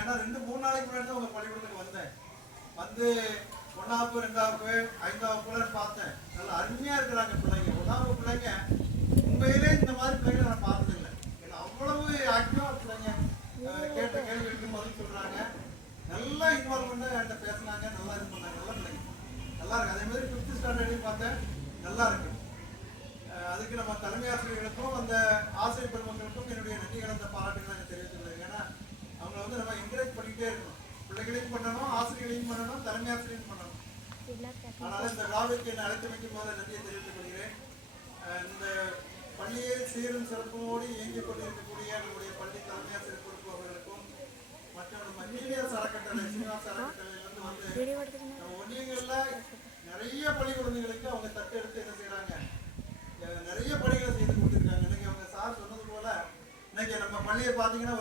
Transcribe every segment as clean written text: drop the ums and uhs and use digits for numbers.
ஏன்னா 2-3 நாளைக்கு முன்னாடி தான் உங்க பள்ளிக்கூடத்துக்கு வந்தேன். வந்து 1ஆம் வகுப்பு 2ஆம் வகுப்பு 5ஆம் வகுப்புலாம் பார்த்தேன். நல்லா அருமையா இருக்கிறாங்க பிள்ளைங்க. 1ஆம் வகுப்பு பிள்ளைங்க உண்மையிலே இந்த மாதிரி பிள்ளைங்க நான் பார்த்ததில்லை. ஏன்னா அவ்வளவு ஆக்டிவா பிள்ளைங்க கேட்ட கேள்விகளுக்கு பதில் சொல்றாங்க. நல்லா இன்வால்வ்மெண்டா என்கிட்ட பேசினாங்க. நல்லா இது பண்ணாங்க. நல்ல பிள்ளைங்க நல்லா இருக்கு. அதே மாதிரி 5th ஸ்டாண்டர்டையும் பார்த்தேன். நல்லா இருக்கு. அதுக்கு நம்ம தலைமை ஆசிரியர்களுக்கும் அந்த ஆசிரியர் பெருமக்களுக்கும் என்னுடைய நன்றி கலந்த பாராட்டுகளை நான் தெரிவித்துள்ளேன். ஏன்னா அவங்களை வந்து நம்ம என்கரேஜ் பண்ணிக்கிட்டே இருக்கணும். பிள்ளைகளையும் பண்ணணும், ஆசிரியர்களையும் பண்ணணும், தலைமை ஆசிரியரையும் பண்ணணும். அதனால இந்த விழாவிற்கு என்னை அழைத்து வைக்கும் போது நன்றியை தெரிவித்துக் கொள்கிறேன். இந்த பள்ளியை சீரும் சிறப்போடு இயங்கிக் கொண்டிருக்கக்கூடிய நம்முடைய பள்ளி தலைமை ஆசிரியர் பொறுப்பு அவர்களுக்கும் மற்றும் நம்ம நீலியர் அறக்கட்டளை சீனிவாச அறக்கட்டளையிலிருந்து வந்து ஒன்றியங்கள்ல நிறைய பள்ளிக்கூடங்களுக்கு அவங்க தத்தெடுத்து என்ன செய்யறாங்க, நிறைய பணிகளை செய்து கொடுத்துருக்காங்க. இன்னைக்கு அவங்க சார் சொன்னது போல இன்னைக்கு நம்ம பள்ளியை பார்த்தீங்கன்னா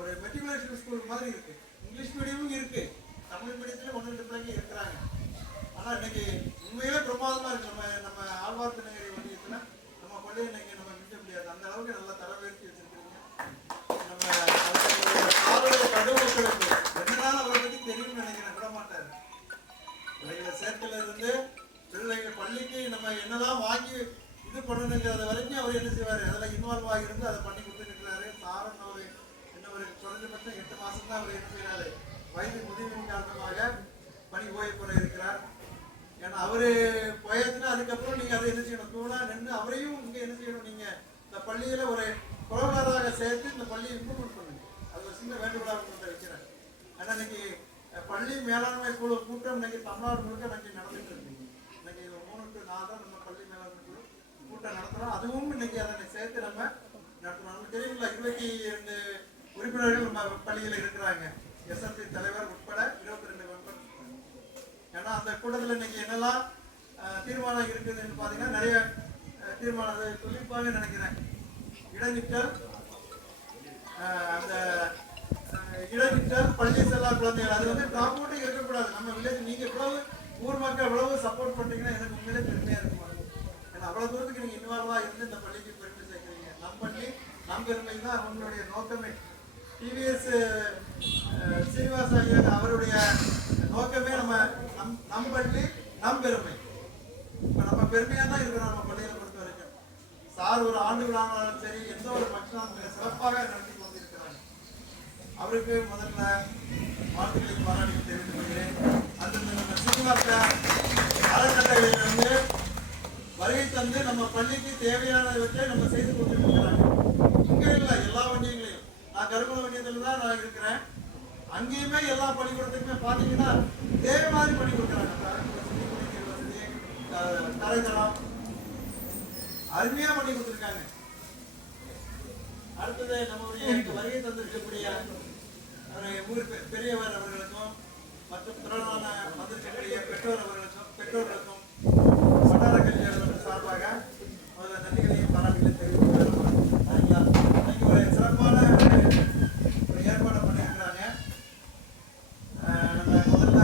ஒரு மெட்ரிகுலேஷன் ஸ்கூல் மாதிரி இருக்கு. இங்கிலீஷ் மீடியமும் இருக்கு, தமிழ் மீடியத்துல 1-2 பிள்ளைங்க இருக்கிறாங்க. ஆனா இன்னைக்கு உண்மையிலே பிரமாதமா இருக்கு. நம்ம ஆழ்வார்த்து நகரி ஒன்றியத்துல நம்ம பள்ளியை இன்னைக்கு நம்ம மிஞ்ச முடியாது. அந்த அளவுக்கு நல்லா தரவேற்று வச்சிருக்கீங்க. நம்ம சாருடைய கடுவர்களுக்கு 2 நாள் அவரை பத்தி தெரியும்னு நினைக்கிறேன். விட மாட்டாரு. பிள்ளைகளை சேர்க்கையில இருந்து பிள்ளைங்க பள்ளிக்கு நம்ம என்னதான் வாங்கி இது பண்ணணுங்கிறத வரைக்கும் அவர் என்ன செய்வாரு, அதில் இன்வால்வ் ஆகியிருந்து அதை பண்ணி கொடுத்துட்டு இருக்கிறாரு. சாரன் அவரு இன்னும் ஒரு குறைஞ்சபட்சம் 8 மாசம் தான் அவர் என்ன செய்யறாரு, வயது முதிர்வின் காரணமாக பணி ஓய்வு பெற இருக்கிறார். ஏன்னா அவரு போயாச்சுன்னா அதுக்கப்புறம் நீங்க அதை என்ன செய்யணும், தூணா நின்று அவரையும் இங்க என்ன செய்யணும், நீங்க இந்த பள்ளியில ஒரு புலவராக சேர்த்து இந்த பள்ளியை இம்ப்ரூவ்மெண்ட் பண்ணுங்க. அது ஒரு சின்ன வேண்டுகோளாக வைக்கிறேன். ஏன்னா இன்னைக்கு பள்ளி மேலாண்மை குழு கூட்டம் இன்னைக்கு தமிழ்நாடு முழுக்க இன்னைக்கு நடந்துட்டு இருக்கு. இன்னைக்கு 3 to 4 தான் நம்ம பள்ளி மேலாண்மை குழு கூட்டம் நடத்துறோம். அதுவும் இன்னைக்கு அதை சேர்த்து நம்ம நடத்துறோம். நமக்கு தெரியுங்களா, 22 உறுப்பினர்கள் நம்ம பள்ளியில் இருக்கிறாங்க. எஸ்எம்பி தலைவர் உட்பட 22 மெம்பர். ஏன்னா அந்த கூட்டத்தில் இன்னைக்கு என்னெல்லாம் தீர்மானம் இருக்குதுன்னு பார்த்தீங்கன்னா நிறைய தீர்மானம் சொல்லியிருப்பாங்க நினைக்கிறேன். இடைநிற்றல், அந்த இடைநிற்றல், பள்ளி செல்லா குழந்தைகள், அது வந்து ட்ராப் அவுட்டே இருக்கக்கூடாது. நம்ம வில்லேஜ் நீங்க இவ்வளவு ஊர் மக்கள் எவ்வளவு சப்போர்ட் பண்றீங்கன்னா எனக்கு உண்மையிலே பெருமையா இருக்கும். ஏன்னா அவ்வளவு தூரத்துக்கு நீங்க இன்வால்வா இருந்து இந்த பள்ளிக்கு பெருமை சேர்க்கிறீங்க. நம் பள்ளி நம் பெருமை தான் அவங்களுடைய நோக்கமே. டிவிஎஸ் சீனிவாச ஐயர் அவருடைய நோக்கமே நம் பள்ளி நம் பெருமை. இப்ப நம்ம பெருமையா தான் இருக்கிறோம் நம்ம பள்ளியை பொறுத்த வரைக்கும். சார் ஒரு ஆண்டு விழானாலும் சரி, எந்த ஒரு ஃபங்க்ஷனாலும் சிறப்பாக நடத்தி கொண்டிருக்கிறாங்க. அவருக்கு முதல்ல வாழ்த்துக்களை பாராட்டி தெரிவித்துக் கொள்கிறேன். அந்தந்த நம்ம சீனிவாச அறக்கட்டளையிலிருந்து வருகை தந்து நம்ம பள்ளிக்கு தேவையானவற்றை நம்ம செய்து கொண்டிருக்கிறாங்க. இங்க இல்லை, எல்லா வண்டியங்களையும். நான் கருகுல வண்டியத்துல தான் நான் இருக்கிறேன். அங்கேயுமே எல்லா பள்ளிக்கூடத்துக்குமே பார்த்தீங்கன்னா இதே மாதிரி பண்ணி கொடுக்குறாங்க. தரைதளம் அருமையா பண்ணி கொடுத்துருக்காங்க. அடுத்தது நம்முடைய வருகை தந்திருக்கக்கூடிய ஊர் பெரியவர் அவர்களுக்கும் மற்றும் திரளான வந்திருக்கக்கூடிய பெற்றோர்களுக்கும் வட்டார கல்வி அலுவலர் சார்பாக முதல்ல நன்றிகளையும் பாராட்டுகளையும் தெரிவித்துக் சரிங்களா. இன்னைக்கு ஒரு சிறப்பான ஒரு ஏற்பாடு பண்ணியிருக்கிறாங்க. நம்ம முதல்ல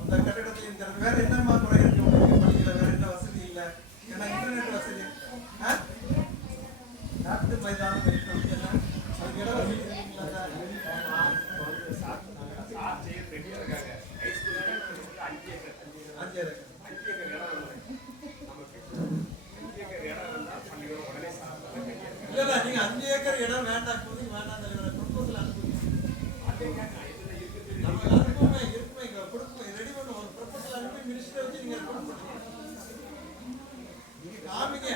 அந்த கட்டிடத்தையும் வேற என்னமா குறை இருக்கு உங்களுக்கு பள்ளியில, வேற என்ன வசதி இல்லை. ஏன்னா இன்டர்நெட் வசதி, நாட்டு மைதானம் அதுக்கு இட வசதி இருக்குங்களா? இல்ல நீங்க 5 ஏக்கர் இடம் வேண்டாம், வேண்டாம் ப்ரொபோசல் நம்ம அனுப்புமே இருக்குமே, இங்க கொடுப்போம், ரெடி பண்ணுவோம். ஒரு ப்ரொபோசல் அனுப்பி மினிஸ்டர் வச்சு நீங்க நீங்க காமிங்க.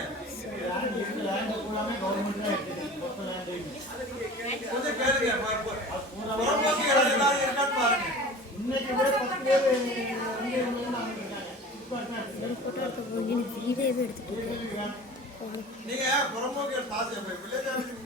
கொஞ்சம் கேளுங்க, புறம்போக்கு இடம் ஏதாவது இருக்கான்னு பாருங்க. நீங்க புறம்போக்கு காசு வில்லேஜ்